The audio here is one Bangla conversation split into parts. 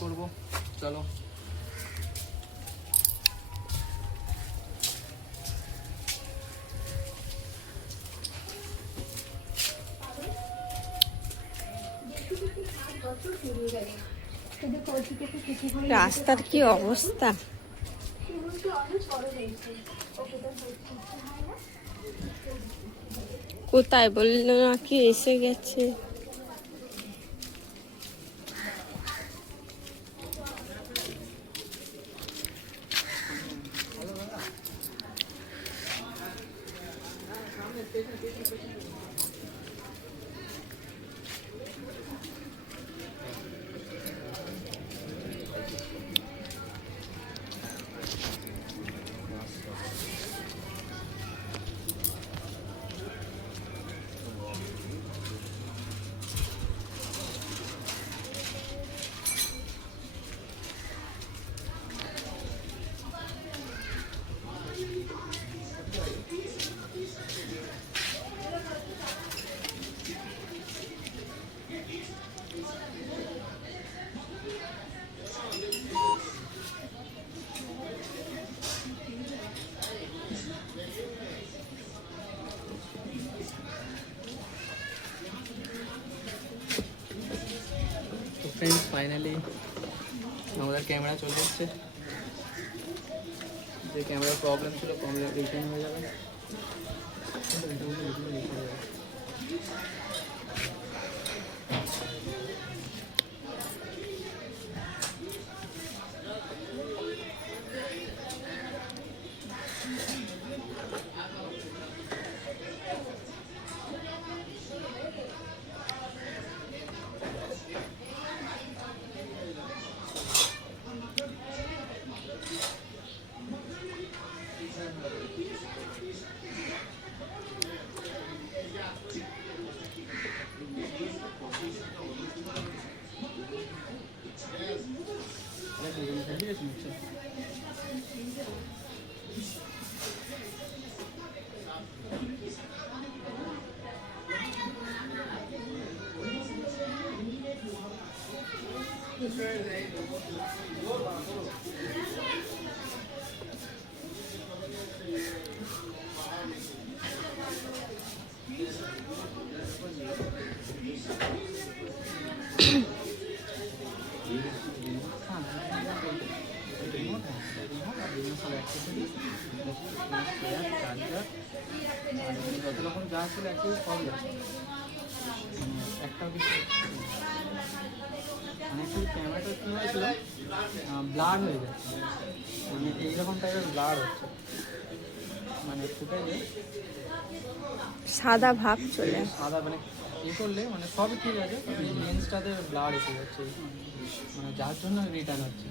করব। চলো রাস্তার কি অবস্থা! কোথায় বললো নাকি এসে গেছে। फ्रेंड्स फाइनली আমাদের ক্যামেরা চলে এসেছে। যে ক্যামেরার প্রবলেম ছিল প্রবলেম রিটার্ন হয়ে যাবে। যত রকম যা ছিল একটু সব একটাও কিছু মানে একটু ক্যামেরাটা কী হয়েছিল ব্লার হয়ে যাচ্ছে, মানে এইরকম টাইপের ব্লার হচ্ছে, মানে ফুটেজে সাদা ভাব চলে সাদা মানে এ করলে মানে সবই ঠিক আছে, এই লেন্সটাতে ব্লার এসে যাচ্ছে, মানে যার জন্য রিটার্ন হচ্ছে।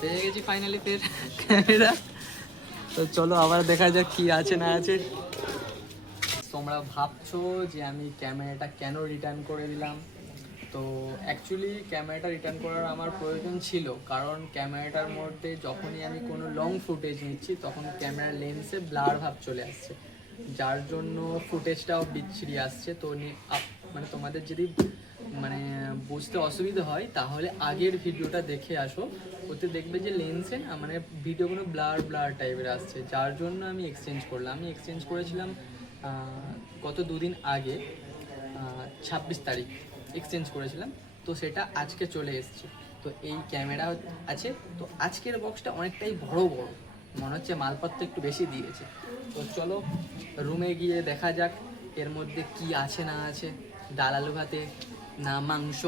পেয়ে গেছি ফাইনালি ফের ক্যামেরা। তো চলো আবার দেখা যাক কি আছে না আছে। তোমরা ভাবছো যে আমি ক্যামেরাটা কেন রিটার্ন করে দিলাম, তো অ্যাকচুয়ালি ক্যামেরাটা রিটার্ন করার আমার প্রয়োজন ছিল, কারণ ক্যামেরাটার মধ্যে যখনই আমি কোনো লং ফুটেজ নিচ্ছি তখন ক্যামেরার লেন্সে ব্লার ভাব চলে আসছে, যার জন্য ফুটেজটাও বিচ্ছিরি আসছে। তো মানে তোমাদের যদি মানে বুঝতে অসুবিধা হয় তাহলে আগের ভিডিওটা দেখে আসো, ওতে দেখবে যে লেন্সে না মানে ভিডিওগুলো ব্লার ব্লার টাইপের আসছে, যার জন্য আমি এক্সচেঞ্জ করলাম। আমি এক্সচেঞ্জ করেছিলাম গত দুদিন আগে 26 তারিখ এক্সচেঞ্জ করেছিলাম, তো সেটা আজকে চলে এসেছে। তো এই ক্যামেরা আছে, তো আজকের বক্সটা অনেকটাই বড় বড়, মনে হচ্ছে মালপত্র একটু বেশি দিয়েছে। তো চলো রুমে গিয়ে দেখা যাক এর মধ্যে কি আছে না আছে, ডাল আলু ভাতে না মাংস।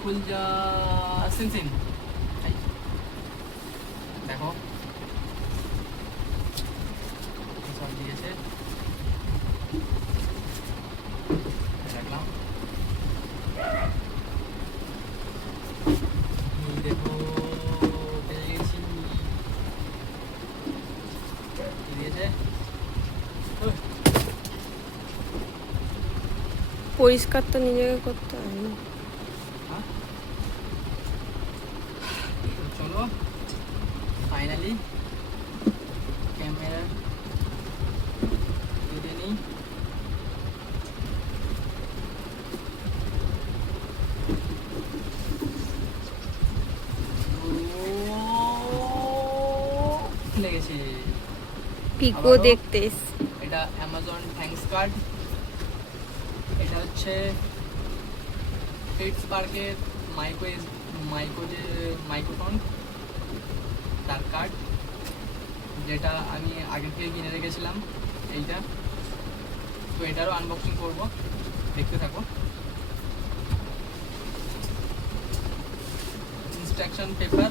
খুল যা সিন দেখো সব দিয়েছে, রাখলাম। এই দেখো পেয়ে গেছি, কি দিয়েছে? পরিষ্কার তো নিজেকে করতে হয় না। হ্যাঁ? তো চলো ফাইনালি ক্যামেরা কেটে নিই। খুলে গেছে। পিকো আবারও দেখতে এসছি। এটা অ্যামাজন থ্যাঙ্কস কার্ড। এটা হচ্ছে ফিটস পার্কের মাইক্রোফোন তার কার্ড, যেটা আমি আগে থেকে কিনে রেখেছিলাম এইটা। তো এটারও আনবক্সিং করব, দেখতে থাকো। ইনস্ট্রাকশন পেপার,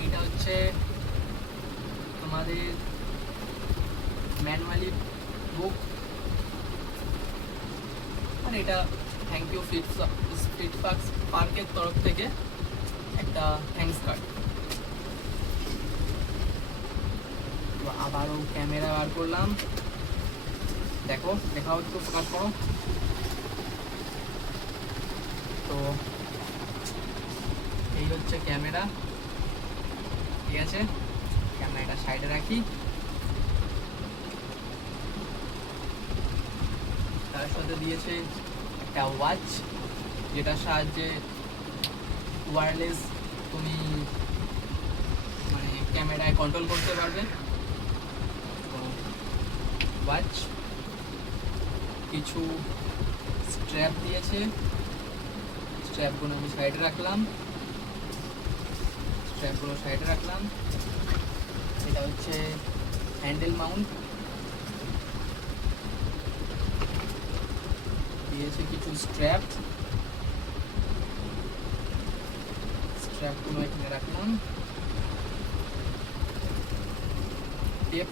এইটা হচ্ছে আমাদের ম্যানুয়ালি বুক, আর এটা থ্যাংক ইউ ফিটস পার্কের তরফ থেকে একটা থ্যাঙ্কস কার্ড। তো আবারও ক্যামেরা বার করলাম, দেখো দেখাও, একটু ফোকাস করো। তো এই হচ্ছে ক্যামেরা, ঠিক আছে। ক্যামেরাটা সাইডে রাখি। তার সাথে দিয়েছে একটা ওয়াচ, যেটার সাহায্যে ওয়্যারলেস তুমি মানে ক্যামেরায় কন্ট্রোল করতে পারবে। তো ওয়াচ, কিছু স্ট্র্যাপ দিয়েছে, স্ট্র্যাপগুলো আমি সাইডে রাখলাম, এটা হচ্ছে হ্যান্ডেল মাউন্ট, দিয়েছে কিছু স্ট্র্যাপগুলো এখানে রাখলাম, টেপ,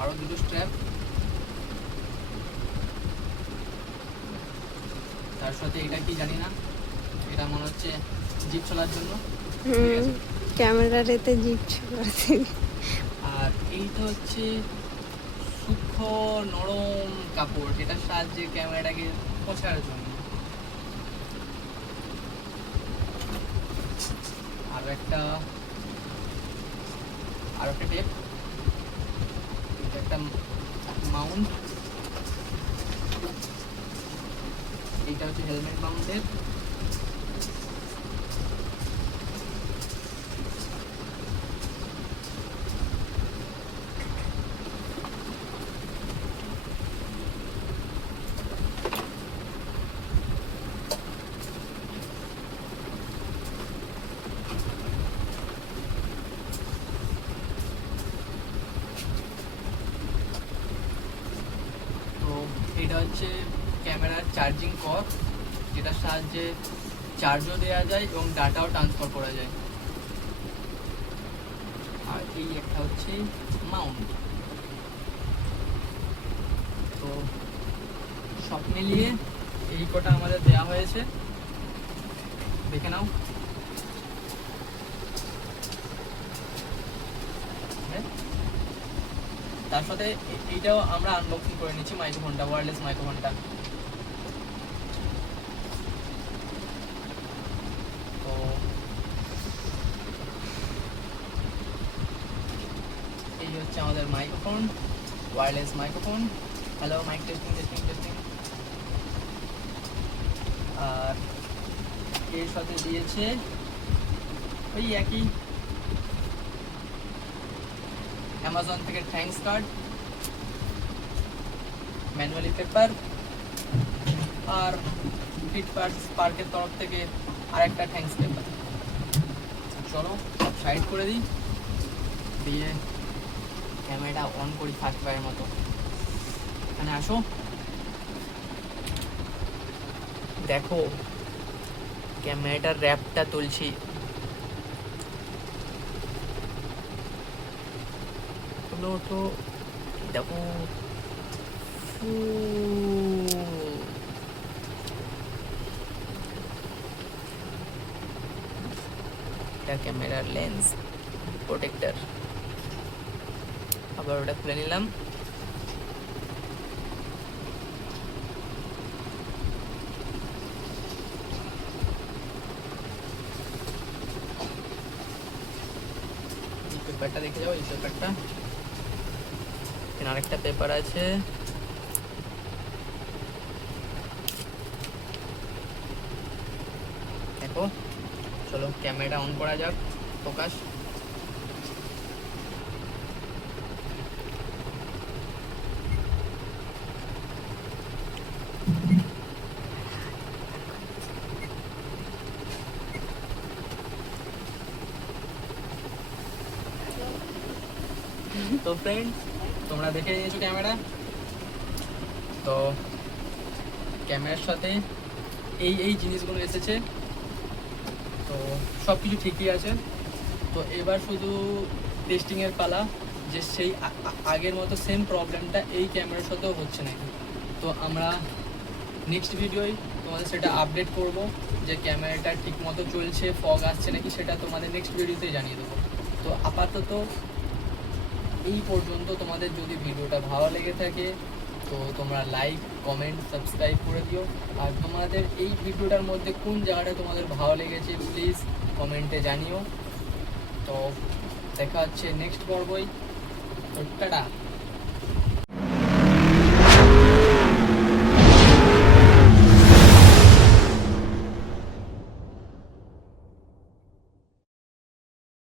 আরো দুটো স্ট্র্যাপ, তার সাথে এটা কি জানি না, এটা মনে হচ্ছে জিপ চলার জন্য, ঠিক আছে। ক্যামেরার এতে জিপ ছোড়াতে। আর এইটা হচ্ছে সূক্ষ্ম নরম কাপড়, যেটার সাহায্যে ক্যামেরাটাকে পোঁছার জন্য। আরো একটা টেপ, এটা একটা মাউন্ট, এইটা হচ্ছে হেলমেট মাউন্টের। তো এটা হচ্ছে ক্যামেরার চার্জিং কর্ড, যেটার সাহায্যে চার্জও দেওয়া যায় এবং ডাটাও ট্রান্সফার করা যায়। আর এই একটা হচ্ছে মাউন্ট। তো সব মিলিয়ে এই কটা আমাদের দেওয়া হয়েছে, দেখে নাও। তার সাথে এইটাও আমরা আনবক্সিং করে নিচ্ছি, মাইক্রোফোনটা, ওয়্যারলেস মাইক্রোফোনটা। তো এই হচ্ছে আমাদের microphone, wireless microphone. Hello mic testing. আর এর সাথে দিয়েছে ওই একই অ্যামাজন থেকে থ্যাঙ্কস কার্ড, ম্যানুয়ালি পেপার, আর ফিট পার্কের তরফ থেকে আরেকটা থ্যাঙ্কস পেপার। চলো সব সাইড করে দিই, দিয়ে ক্যামেরাটা অন করি ফার্স্ট বারের মতো। এখানে আসো, দেখো ক্যামেরাটার র্যাপটা তুলছি। ওঠো ওঠো, দেখো এটা ক্যামেরার লেন্স প্রোটেক্টর। আবার ওটা খুলে নিলাম। এই পেপারটা দেখে যাও, এই পেপারটা। এখানে আরেকটা পেপার আছে। দেখো, চলো ক্যামেরাটা অন করা যাক। ফোকাস। তো ফ্রেন্ড, তোমরা দেখে নিয়েছো ক্যামেরা। তো ক্যামেরার সাথে এই এই জিনিসগুলো এসেছে, তো সব কিছু ঠিকই আছে। তো এবার শুধু টেস্টিংয়ের পালা, যে সেই আগের মতো সেম প্রবলেমটা এই ক্যামেরার সাথেও হচ্ছে নাকি। তো আমরা নেক্সট ভিডিওয় তোমাদের সেটা আপডেট করব, যে ক্যামেরাটা ঠিক মতো চলছে, ফগ আসছে নাকি, সেটা তোমাদের নেক্সট ভিডিওতে জানিয়ে দেবো। তো আপাতত এই পর্যন্ত। তোমাদের যদি ভিডিওটা ভালো লেগে থাকে তো তোমরা লাইক, কমেন্ট, সাবস্ক্রাইব করে দিও। আর তোমাদের এই ভিডিওটার মধ্যে কোন জায়গাটা তোমাদের ভালো লেগেছে প্লিজ কমেন্টে জানিও। তো দেখা হচ্ছে নেক্সট পর্বই। তো টাটা।